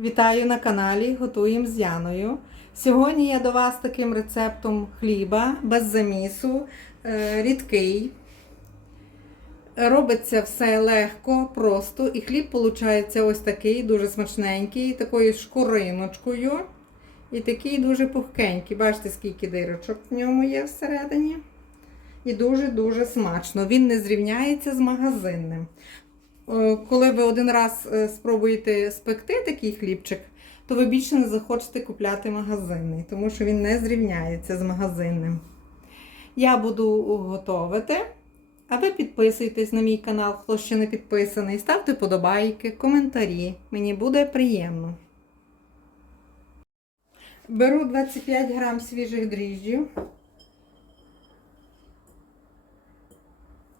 Вітаю на каналі Готуємо з Яною. Сьогодні я до вас таким рецептом хліба без замісу, е, рідкий. Робиться все легко, просто, і хліб виходить ось такий, дуже смачненький, такою шкуриночкою. І такий дуже пухкенький. Бачите, скільки дирочок в ньому є всередині. І дуже-дуже смачно. Він не зрівняється з магазинним. Е, Коли ви один раз е, спробуєте спекти такий хлібчик, то ви більше не захочете купляти магазинний, тому що він не зрівняється з магазинним. Я буду готувати. А ви підписуйтесь на мій канал, хто ще не підписаний. Ставте подобайки, коментарі. Мені буде приємно. Беру 25 грам свіжих дріжджів.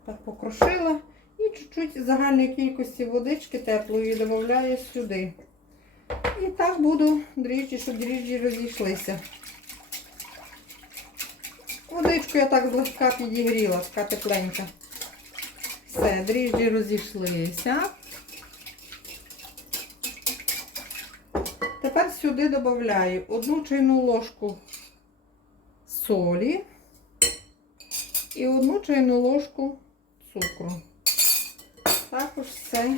Так покрушила. І чуть-чуть загальної кількості водички теплої додаю сюди. І так буду дріжджі, щоб дріжджі розійшлися. Водичку я так злегка підігріла, така тепленька. Все, дріжджі розійшлися. Тепер сюди додаю одну чайну ложку солі і одну чайну ложку цукру. Також все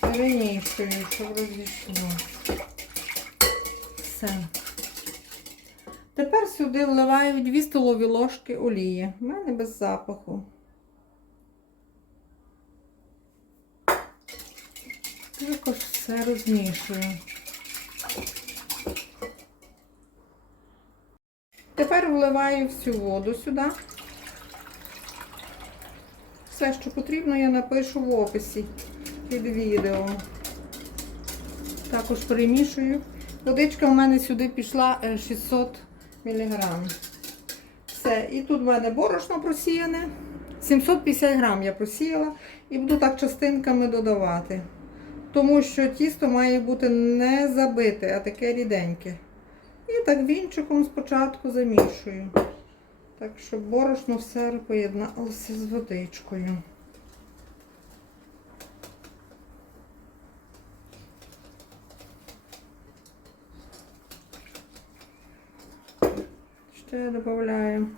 перемішую, щоб розійшло. Все. Тепер сюди вливаю 2 столові ложки олії. У мене без запаху. Також все розмішую. Тепер вливаю всю воду сюди. Все, що потрібно, я напишу в описі під відео. Також перемішую. Водичка в мене сюди пішла е, 600 мг. Все, і тут в мене борошно просіяне. 750 грам я просіяла і буду так частинками додавати. Тому що тісто має бути не забите, а таке ріденьке. І так вінчиком спочатку замішую. Так, щоб борошно все поєдналося з водичкою. Ще додаю.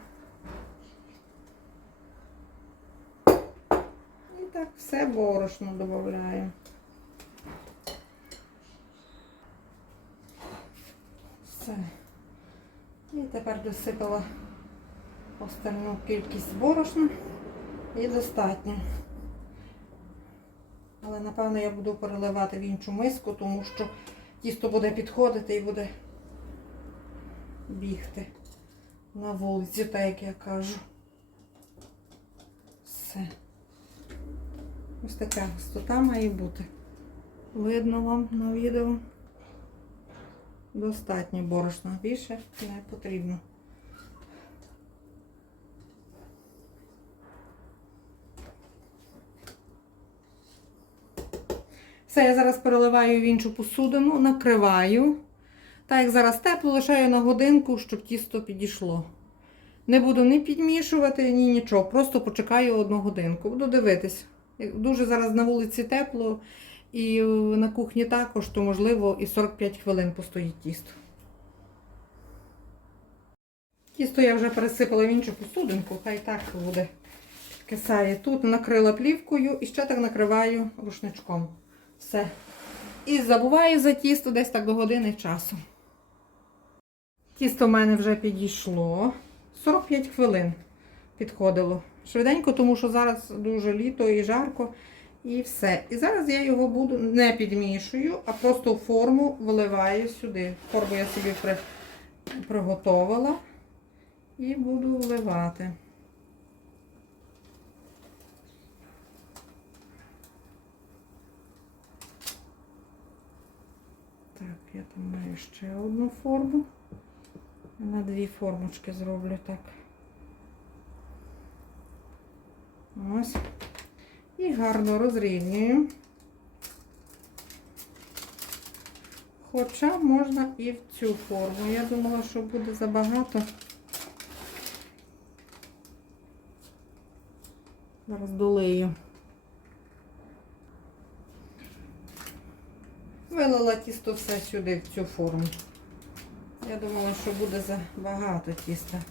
І так все борошно додаю. Все. І тепер досипала остальну кількість борошна і достатньо. Але, напевно, я буду переливати в іншу миску, тому що тісто буде підходити і буде бігти на вулиці, так як я кажу. Все. Ось така густота має бути. Видно вам на відео. Достатньо борошна. Більше не потрібно. Все, я зараз переливаю в іншу посудину, накриваю. Так як зараз тепло, лишаю на годинку, щоб тісто підійшло. Не буду ні підмішувати, ні нічого. Просто почекаю одну годинку. Буду дивитись. Дуже зараз на вулиці тепло і на кухні також, то можливо і 45 хвилин постоїть тісто. Тісто я вже пересипала в іншу посудинку, хай так буде. Підкисає тут, накрила плівкою і ще так накриваю рушничком. Все. І забуваю за тісто десь так до години часу. Тісто в мене вже підійшло. 45 хвилин підходило. Швиденько, тому що зараз дуже літо і жарко. І все. І зараз я його буду не підмішую, а просто форму виливаю сюди. Форму я собі при, приготувала і буду вливати. Так, я там маю ще одну форму. На дві формочки зроблю так. Ось. І гарно розрівнюю. Хоча можна і в цю форму. Я думала, що буде забагато. Зараз долию. Вилила тісто все сюди, в цю форму. Я думала, що буде забагато тіста.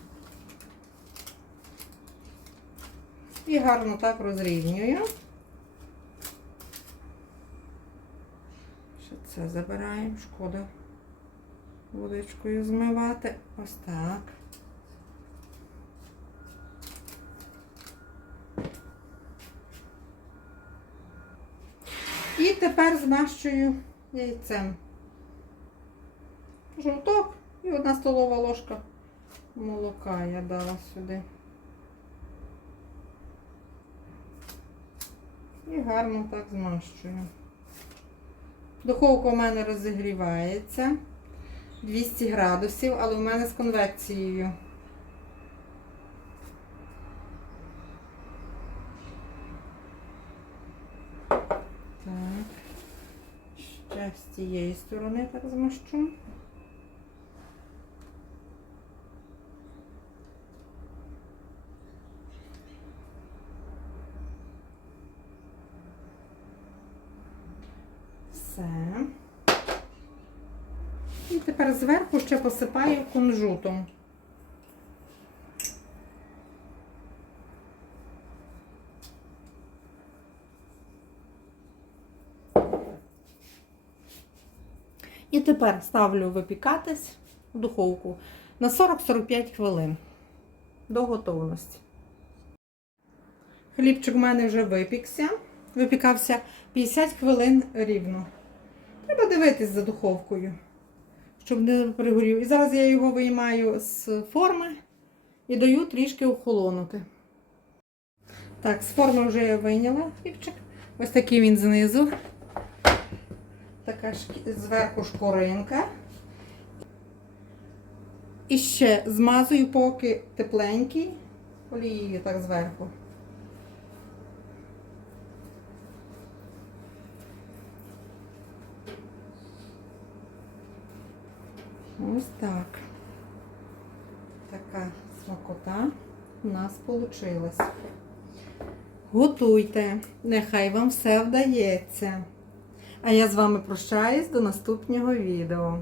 І гарно так розрівнюю. Ще це забираємо, шкода водичкою змивати. Ось так. І тепер змащую яйцем. Жовток і одна столова ложка молока я дала сюди. І гарно так змащую. Духовка у мене розігрівається 200 градусів, але у мене з конвекцією. Так. Ще з цієї сторони так змащу. Все. І тепер зверху ще посипаю кунжутом. І тепер ставлю випікатись в духовку на 40-45 хвилин до готовності. Хлібчик у мене вже випікся. Випікався 50 хвилин рівно. Треба дивитись за духовкою, щоб не пригорів. І зараз я його виймаю з форми і даю трішки охолонути. Так, з форми вже я вийняла хлібчик. Ось такий він знизу. Така зверху шкоринка. І ще змазую, поки тепленький, олією так зверху. Ось так. Така смакота у нас вийшла. Готуйте, нехай вам все вдається. А я з вами прощаюсь до наступного відео.